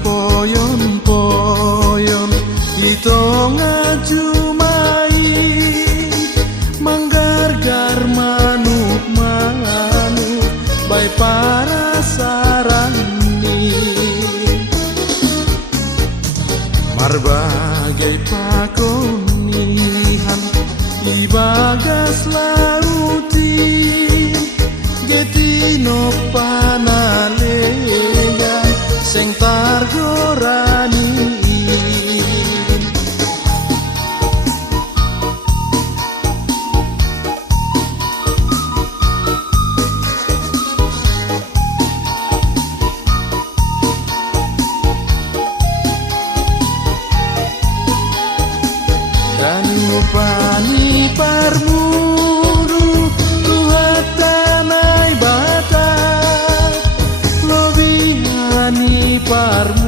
Poyon-poyon kita ngajumai manggar-gar manuk-manuk bae para sarani marbagai pakonihan ibagas lauti getino panalegan sing targorani dan upani parmuru tuhatanai batak lobihani parmuru